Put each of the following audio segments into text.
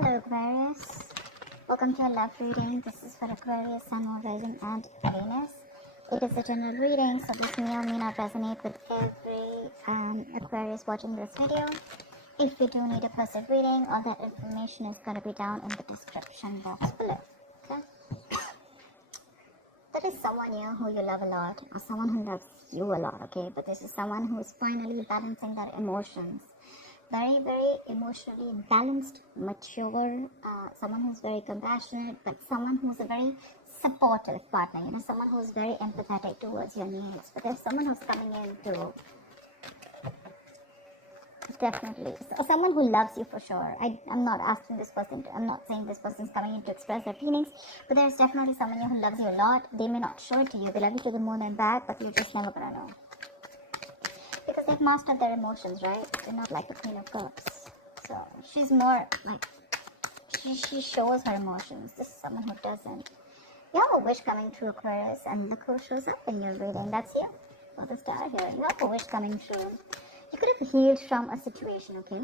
Hello Aquarius, welcome to your love reading. This is for Aquarius, Sun, Moon, Rising and Venus. It is a general reading, so this may or may not resonate with every Aquarius watching this video. If you do need a personal reading, all that information is going to be down in the description box below. Okay? There is someone here who you love a lot, or someone who loves you a lot, okay? But this is someone who is finally balancing their emotions. Very, very emotionally balanced, mature, someone who's very compassionate, but someone who's a very supportive partner, someone who's very empathetic towards your needs. But there's someone who's coming in to definitely, someone who loves you for sure. I'm not asking this person, I'm not saying this person's coming in to express their feelings, but there's definitely someone here who loves you a lot. They may not show it to you, they love you to the moon and back, but you're just never gonna know. Because they've mastered their emotions, right? They're not like the Queen of Cups. So she's more like, she shows her emotions. This is someone who doesn't. You have a wish coming true, Aquarius, and look who shows up in your reading. That's you. For the star here. You have a wish coming true. You could have healed from a situation, okay?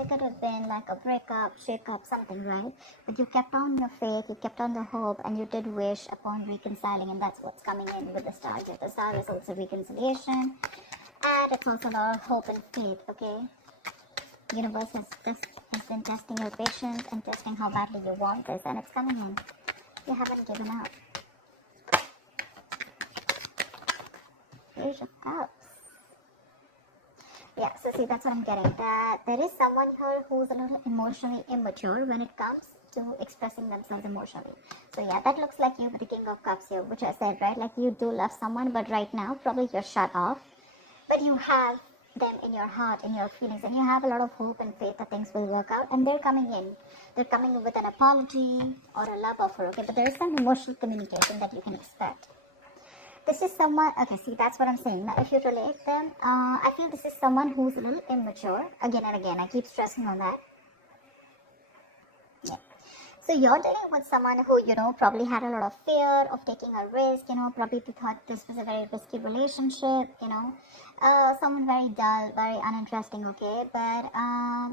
It could have been like a breakup, shake-up, something, right? But you kept on your faith, you kept on the hope, and you did wish upon reconciling, and that's what's coming in with the star here. The star is also reconciliation, and it's also a lot of hope and faith, okay? Universe has been testing your patience and testing how badly you want this, and it's coming in. You haven't given up. Page of Cups. Yeah, so see, that's what I'm getting. That there is someone here who's a little emotionally immature when it comes to expressing themselves emotionally. So yeah, that looks like you with the King of Cups here, which I said, right? Like you do love someone, but right now, probably you're shut off. But you have them in your heart, in your feelings, and you have a lot of hope and faith that things will work out. And they're coming in. They're coming in with an apology or a love offer, okay? But there is some emotional communication that you can expect. This is someone, okay, see, that's what I'm saying. Now, if you relate them, I feel this is someone who's a little immature. Again and again, I keep stressing on that. Yeah. So you're dealing with someone who, probably had a lot of fear of taking a risk, probably thought this was a very risky relationship, someone very dull, very uninteresting, okay? But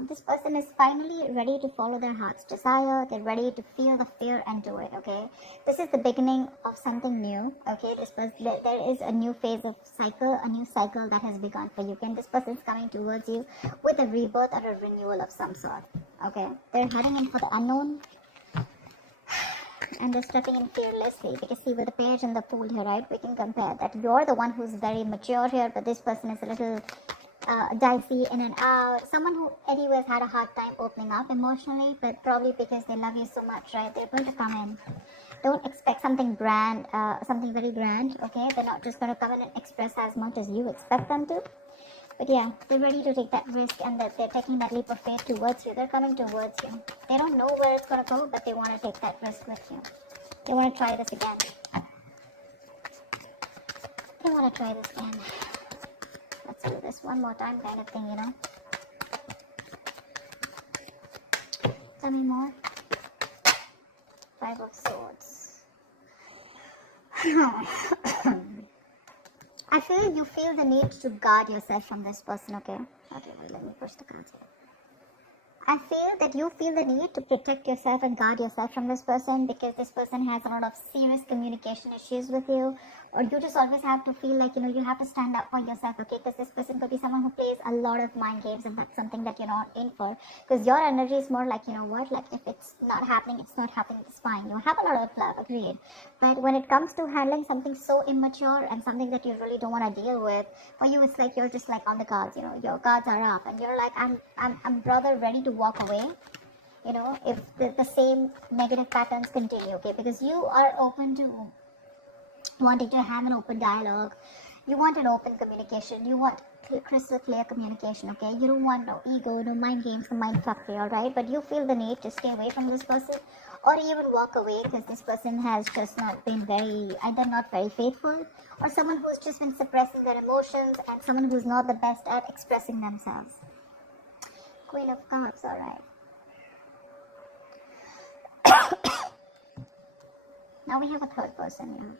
this person is finally ready to follow their heart's desire. They're ready to feel the fear and do it, okay? This is the beginning of something new, okay? There is a new phase of cycle, a new cycle that has begun for you. And this person is coming towards you with a rebirth or a renewal of some sort, okay? They're heading in for the unknown. And they're stepping in fearlessly, because see, with the page and the fool here, right, we can compare that you're the one who's very mature here, but this person is a little dicey in and out. Someone who anyways had a hard time opening up emotionally, but probably because they love you so much, right, they're going to come in. Don't expect something grand, something very grand, okay? They're not just going to come in and express as much as you expect them to. But yeah, they're ready to take that risk, and that they're taking that leap of faith towards you. They're coming towards you. They don't know where it's going to go, but they want to take that risk with you. They want to try this again. They want to try this again. Let's do this one more time kind of thing, Tell me more. 5 of Swords. I feel you feel the need to guard yourself from this person, okay? Okay, wait, let me push the cards here. I feel that you feel the need to protect yourself and guard yourself from this person, because this person has a lot of serious communication issues with you, or you just always have to feel like, you have to stand up for yourself, okay? Because this person could be someone who plays a lot of mind games, and that's something that you're not in for, because your energy is more like, like if it's not happening, it's not happening, it's fine. You have a lot of love, agreed. But when it comes to handling something so immature and something that you really don't want to deal with, for you, it's like you're just like on the guards, your guards are up, and you're like, I'm rather ready to walk away, if the same negative patterns continue, okay? Because you are open to wanting to have an open dialogue. You want an open communication. You want crystal clear communication, okay? You don't want no ego, no mind games, no mind fuckery, alright? But you feel the need to stay away from this person, or even walk away, because this person has just not been either not very faithful, or someone who's just been suppressing their emotions, and someone who's not the best at expressing themselves. Queen of Cups, alright. Now we have a third person here.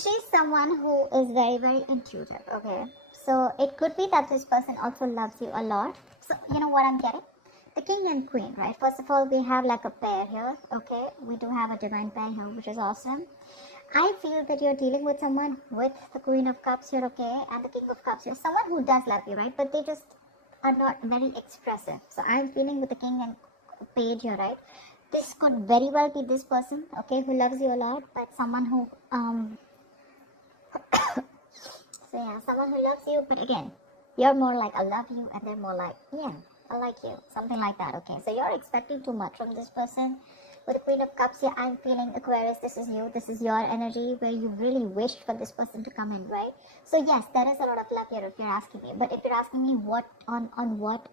She's someone who is very, very intuitive, okay? So it could be that this person also loves you a lot. So you know what I'm getting? The king and queen, right? First of all, we have like a pair here, okay? We do have a divine pair here, which is awesome. I feel that you're dealing with someone with the queen of cups here, okay? And the king of cups here. Someone who does love you, right? But they just are not very expressive. So I'm feeling with the king and page here, right? This could very well be this person, okay, who loves you a lot, but someone who so yeah, someone who loves you, but again, you're more like I love you, and they're more like, yeah, I like you, something like that, okay? So you're expecting too much from this person. With the Queen of Cups, yeah, I'm feeling Aquarius, this is you, this is your energy where you really wished for this person to come in, right? So yes, there is a lot of love here if you're asking me, but if you're asking me what on what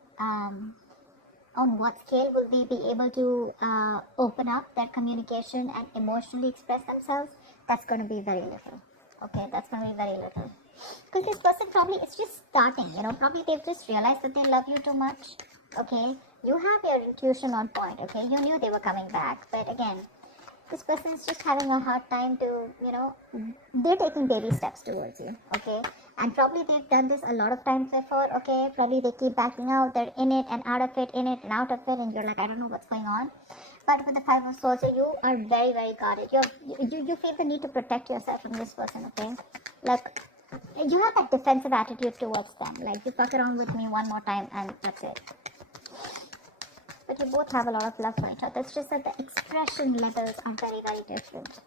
scale will they be able to open up their communication and emotionally express themselves, that's going to be very little, okay? That's going to be very little. Because this person probably is just starting, probably they've just realized that they love you too much, okay? You have your intuition on point, okay? You knew they were coming back, but again, this person is just having a hard time to, they're taking baby steps towards you, okay? And probably they've done this a lot of times before, okay? Probably they keep backing out, they're in it and out of it, in it and out of it, and you're like, I don't know what's going on. But with the Five of Swords, you are very, very guarded. You feel the need to protect yourself from this person, okay? Like, you have that defensive attitude towards them. Like, you fuck around with me one more time and that's it. But you both have a lot of love for each other. It's just that the expression levels are very, very different.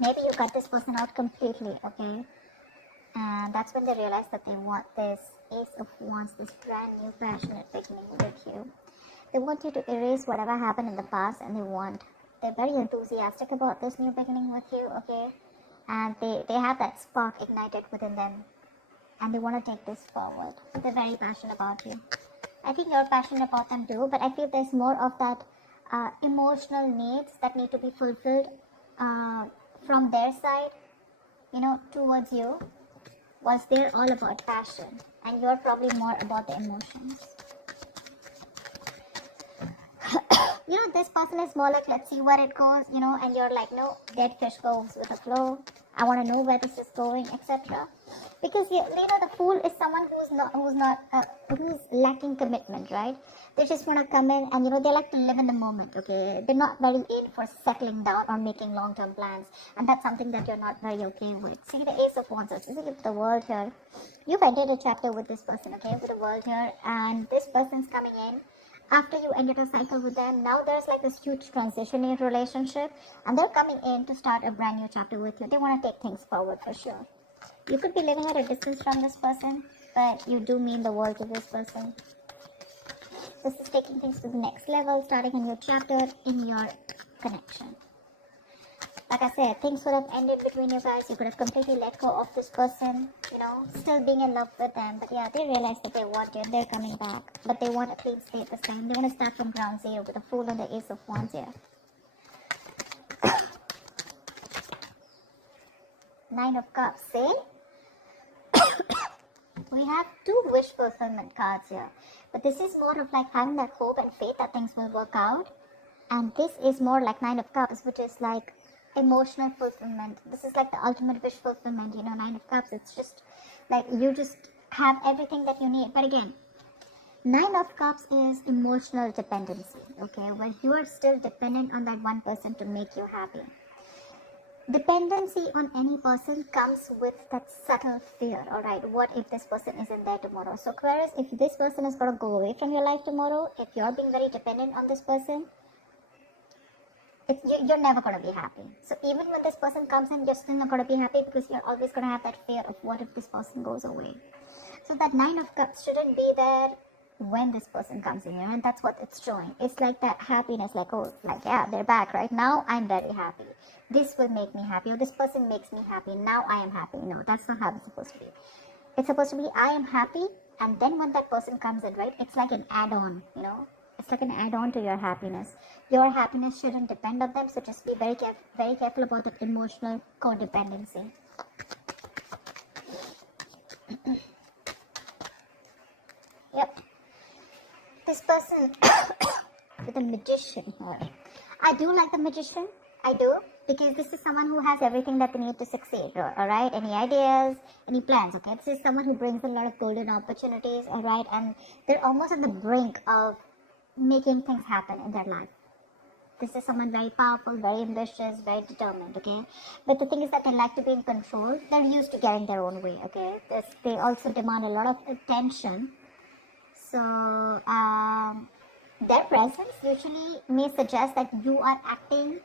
Maybe you cut this person out completely, okay? And that's when they realize that they want this Ace of Wands, this brand new passionate beginning with you. They want you to erase whatever happened in the past, and they're very enthusiastic about this new beginning with you, okay? And they have that spark ignited within them, and they want to take this forward. They're very passionate about you. I think you're passionate about them too, but I feel there's more of that emotional needs that need to be fulfilled from their side, towards you, whilst they're all about passion, and you're probably more about the emotions. This person is more like, let's see where it goes, and you're like, no, dead fish goes with the flow. I want to know where this is going, etc. Because the fool is someone who's lacking commitment, right? They just want to come in and they like to live in the moment, okay? They're not very in for settling down or making long-term plans, and that's something that you're not very okay with. See the Ace of Wands, see the world here. You've ended a chapter with this person, okay? With the world here, and this person's coming in. After you ended a cycle with them, now there's like this huge transition in your relationship, and they're coming in to start a brand new chapter with you. They want to take things forward for sure. You could be living at a distance from this person, but you do mean the world to this person. This is taking things to the next level, starting a new chapter in your connection. Like I said, things would have ended between you guys. You could have completely let go of this person, still being in love with them. But yeah, they realize that they want you and they're coming back. But they want a clean slate this time. They want to start from ground zero with the Fool and the Ace of Wands here. Nine of Cups, see? We have two wish fulfillment cards here. But this is more of like having that hope and faith that things will work out. And this is more like Nine of Cups, which is like emotional fulfillment. This is like the ultimate wish fulfillment, Nine of Cups. It's just like you just have everything that you need. But again, Nine of Cups is emotional dependency, okay? Where you are still dependent on that one person to make you happy. Dependency on any person comes with that subtle fear, alright? What if this person isn't there tomorrow? So Aquarius, if this person is going to go away from your life tomorrow, if you're being very dependent on this person, you're never going to be happy. So even when this person comes in, you're still not going to be happy because you're always going to have that fear of what if this person goes away. So that Nine of Cups shouldn't be there when this person comes in, and that's what it's showing. It's like that happiness, like, oh, like, yeah, they're back right now. I'm very happy. This will make me happy, or this person makes me happy. Now I am happy. No, that's not how it's supposed to be. It's supposed to be, I am happy, and then when that person comes in, right, it's like an add-on, It's like an add-on to your happiness. Your happiness shouldn't depend on them, so just be very careful about that emotional codependency. Yep. This person with a Magician. I do like the Magician. I do, because this is someone who has everything that they need to succeed, alright? Any ideas, any plans, okay? This is someone who brings a lot of golden opportunities, alright? And they're almost at the brink of making things happen in their life. This is someone very powerful, very ambitious, very determined, okay? But the thing is that they like to be in control. They're used to getting their own way, okay? They also demand a lot of attention. So, their presence usually may suggest that you are acting,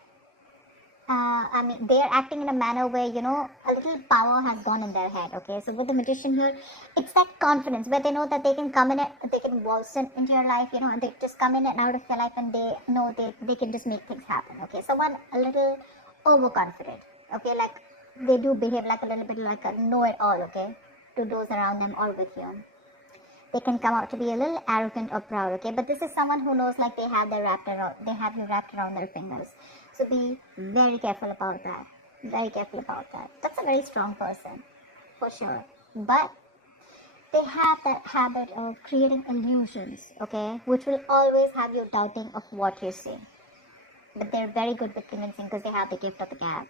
they are acting in a manner where, a little power has gone in their head, okay? So with the magician here, it's that confidence where they know that they can come in, they can waltz into your life, and they just come in and out of your life, and they know they can just make things happen, okay? Someone a little overconfident, okay? Like, they do behave like a little bit like a know-it-all, okay? To those around them or with you. They can come out to be a little arrogant or proud, okay? But this is someone who knows like they have you wrapped around their fingers. So be very careful about that. Very careful about that. That's a very strong person, for sure. But they have that habit of creating illusions, okay? Which will always have you doubting of what you see. But they're very good with convincing because they have the gift of the gab.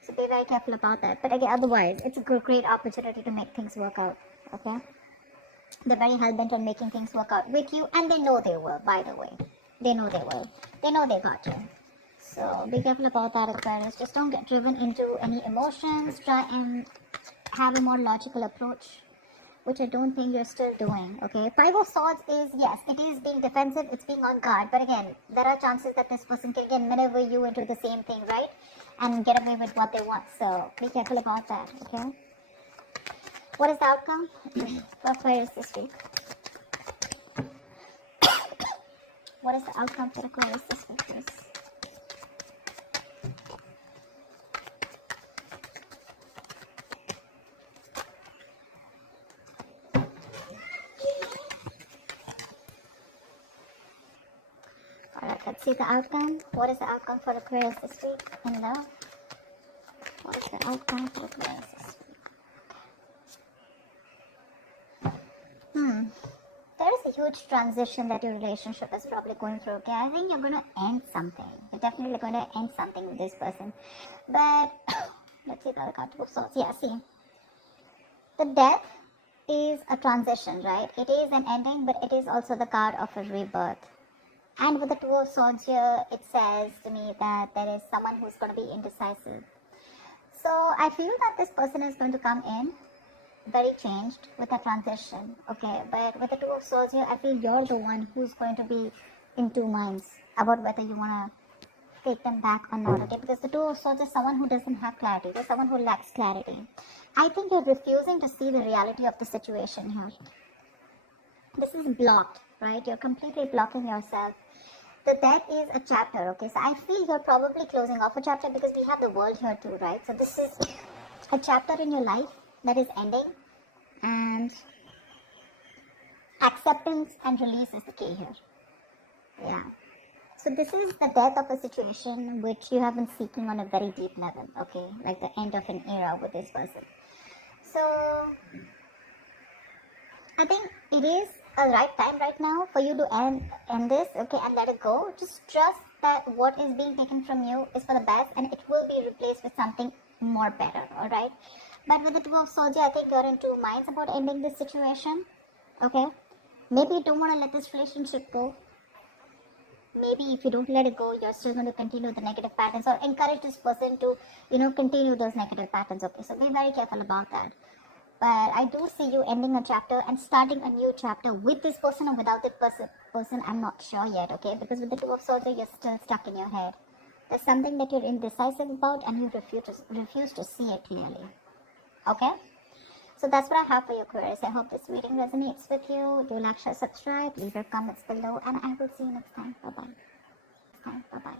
So be very careful about that. But again, otherwise, it's a great opportunity to make things work out, okay? They're very hell-bent on making things work out with you, and they know they will, by the way. They know they will. They know they got you. So be careful about that, Aquarius. Just don't get driven into any emotions. Try and have a more logical approach, which I don't think you're still doing, okay? Five of Swords is, yes, it is being defensive, it's being on guard. But again, there are chances that this person can again maneuver you into the same thing, right? And get away with what they want. So be careful about that, okay? What is the outcome for Aquarius this week? What is the outcome for Aquarius this week, please? Alright, let's see the outcome. What is the outcome for Aquarius this week in love? What is the outcome for Aquarius this week? There is a huge transition that your relationship is probably going through, okay? I think you're going to end something. You're definitely going to end something with this person. But, let's see the other card, Two of Swords. Yeah, see. The death is a transition, right? It is an ending, but it is also the card of a rebirth. And with the Two of Swords here, it says to me that there is someone who's going to be indecisive. So, I feel that this person is going to come in very changed with a transition, okay? But with the Two of Swords here, I feel you're the one who's going to be in two minds about whether you want to take them back or not, okay? Because the Two of Swords is someone who doesn't have clarity. They're someone who lacks clarity. I think you're refusing to see the reality of the situation here. This is blocked, right? You're completely blocking yourself. The death is a chapter, okay? So I feel you're probably closing off a chapter because we have the world here too, right? So this is a chapter in your life that is ending, and acceptance and release is the key here. Yeah. So this is the death of a situation which you have been seeking on a very deep level, okay? Like the end of an era with this person. So I think it is a right time right now for you to end this, okay, and let it go. Just trust that what is being taken from you is for the best, and it will be replaced with something more better, alright? But with the Two of Swords, I think you're in two minds about ending this situation, okay? Maybe you don't want to let this relationship go. Maybe if you don't let it go, you're still going to continue the negative patterns or encourage this person to, continue those negative patterns, okay? So be very careful about that. But I do see you ending a chapter and starting a new chapter with this person or without this person. I'm not sure yet, okay? Because with the Two of Swords, you're still stuck in your head. There's something that you're indecisive about and you refuse to see it clearly. Okay? So that's what I have for you, Aquarius. I hope this reading resonates with you. Do like, share, subscribe, leave your comments below, and I will see you next time. Bye-bye.